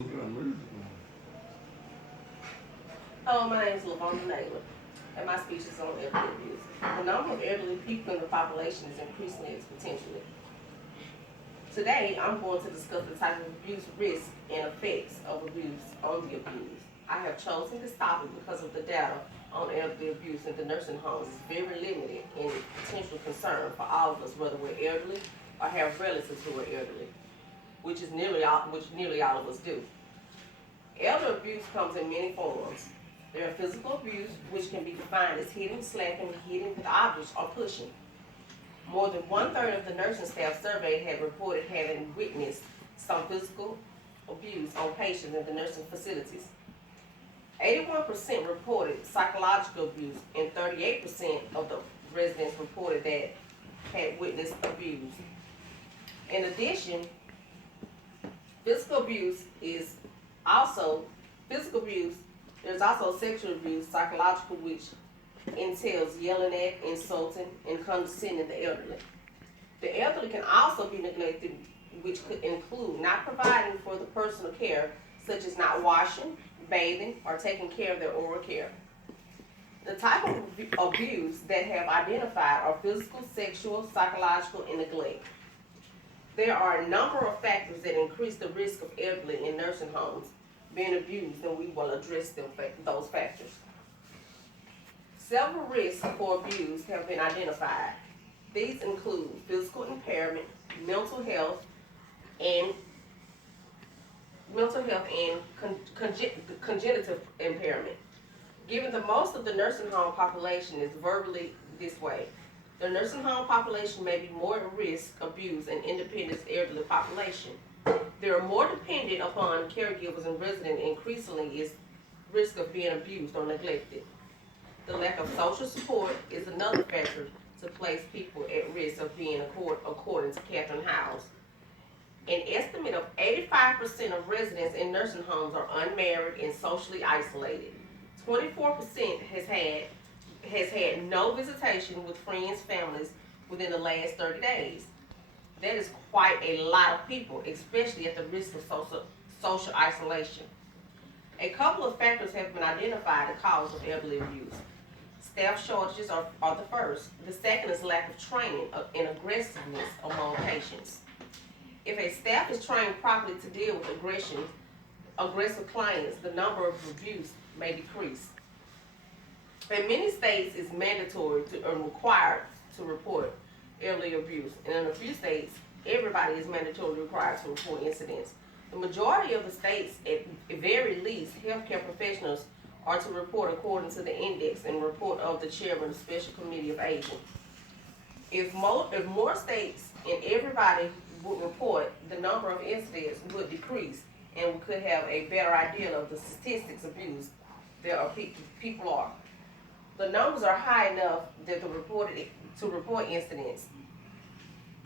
Hello, my name is Lavonda Naylor, and my speech is on elderly abuse. The number of elderly people in the population is increasing exponentially. Today, I'm going to discuss the type of abuse risk and effects of abuse on the abused. I have chosen this topic because of the data on elderly abuse in the nursing homes is very limited in potential concern for all of us, whether we're elderly or have relatives who are elderly, which nearly all of us do. Elder abuse comes in many forms. There are physical abuse, which can be defined as hitting, slapping, hitting with objects, or pushing. More than one-third of the nursing staff surveyed had reported having witnessed some physical abuse on patients in the nursing facilities. 81% reported psychological abuse, and 38% of the residents reported that had witnessed abuse. In addition, physical abuse is also physical abuse. There's also sexual abuse, psychological, which entails yelling at, insulting, and condescending the elderly. The elderly can also be neglected, which could include not providing for the personal care, such as not washing, bathing, or taking care of their oral care. The type of abuse that have identified are physical, sexual, psychological, and neglect. There are a number of factors that increase the risk of elderly in nursing homes being abused, and we will address those factors. Several risks for abuse have been identified. These include physical impairment, mental health, and congenital impairment. Given that most of the nursing home population is verbally this way, the nursing home population may be more at risk of abuse and independent elderly population. They are more dependent upon caregivers and residents. Increasingly is risk of being abused or neglected. The lack of social support is another factor to place people at risk of being, according to Catherine Howes. An estimate of 85% of residents in nursing homes are unmarried and socially isolated. 24% has had no visitation with friends, families within the last 30 days. That is quite a lot of people, especially at the risk of social isolation. A couple of factors have been identified as cause of elderly abuse. Staff shortages are the first. The second is lack of training and aggressiveness among patients. If a staff is trained properly to deal with aggressive clients, the number of abuse may decrease. In many states, it's mandatory and required to report elderly abuse, and in a few states, everybody is mandatorily required to report incidents. The majority of the states, at very least, healthcare professionals are to report according to the index and report of the chairman of the Special Committee of Aging. If more states and everybody would report, the number of incidents would decrease, and we could have a better idea of the statistics abused there are people are. The numbers are high enough that to report incidents.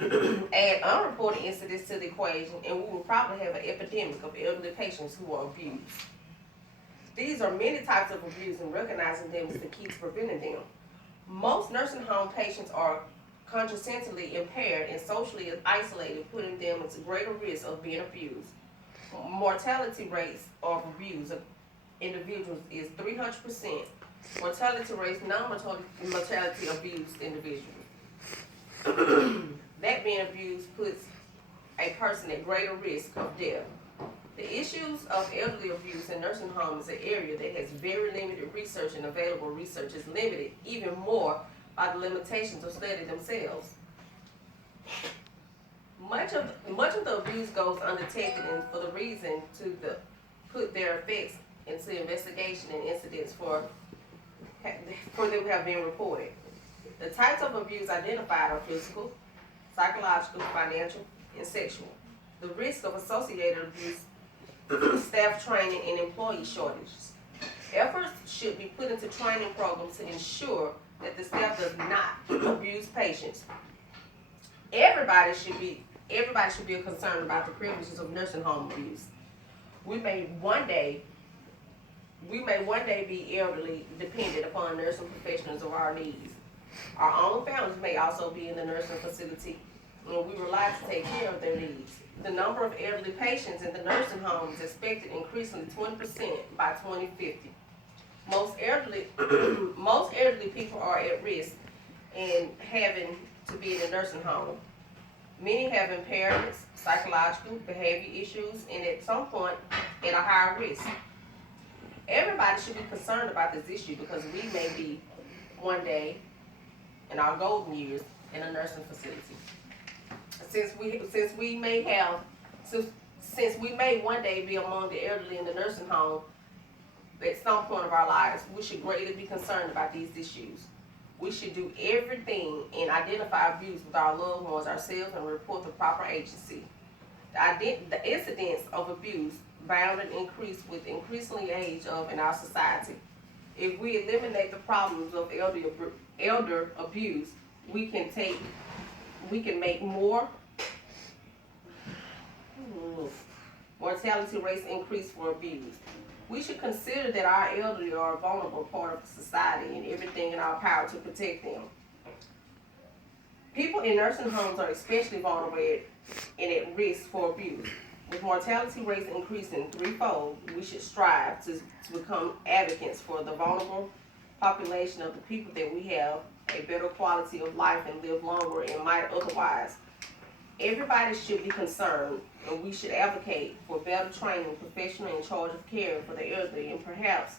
Add unreported incidents to the equation, and we will probably have an epidemic of elderly patients who are abused. These are many types of abuse, and recognizing them is the key to preventing them. Most nursing home patients are conscientiously impaired and socially isolated, putting them at greater risk of being abused. Mortality rates of abused individuals is 300%. Mortality rates non-mortality abused individuals. That being abused puts a person at greater risk of death. The issues of elderly abuse in nursing homes is an area that has very limited research, and available research is limited even more by the limitations of study themselves. Much of the abuse goes undetected, and for the reason to put their effects into investigation and incidents for them have been reported. The types of abuse identified are physical, psychological, financial, and sexual. The risk of associated abuse, staff training, and employee shortages. Efforts should be put into training programs to ensure that the staff does not abuse patients. Everybody should be concerned about the privileges of nursing home abuse. We may one day be elderly, dependent upon nursing professionals of our needs. Our own families may also be in the nursing facility, and we rely to take care of their needs. The number of elderly patients in the nursing home is expected increasing 20% by 2050. Most elderly, most elderly people are at risk in having to be in a nursing home. Many have impairments, psychological, behavior issues, and at some point at a higher risk. Everybody should be concerned about this issue because we may be one day in our golden years in a nursing facility. Since we may one day be among the elderly in the nursing home at some point of our lives, we should greatly be concerned about these issues. We should do everything and identify abuse with our loved ones ourselves and report the proper agency. The incidence of abuse bound and increase with increasingly age of in our society. If we eliminate the problems of elder abuse, we can make more mortality rates increase for abuse. We should consider that our elderly are a vulnerable part of society and everything in our power to protect them. People in nursing homes are especially vulnerable and at risk for abuse. With mortality rates increasing threefold, we should strive to become advocates for the vulnerable population of the people that we have a better quality of life and live longer and might otherwise. Everybody should be concerned, and we should advocate for better training, professional in charge of care for the elderly, and perhaps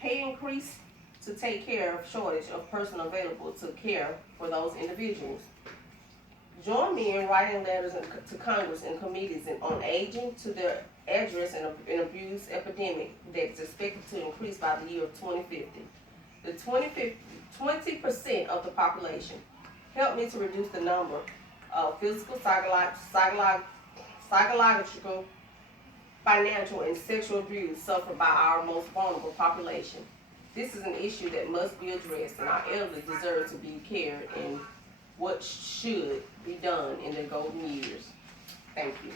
pay increase to take care of shortage of personnel available to care for those individuals. Join me in writing letters to Congress and committees on aging to address an abuse epidemic that's expected to increase by the year of 2050. The 20% of the population. Help me to reduce the number of physical, psychological, financial, and sexual abuse suffered by our most vulnerable population. This is an issue that must be addressed, and our elderly deserve to be cared and what should be done in their golden years. Thank you.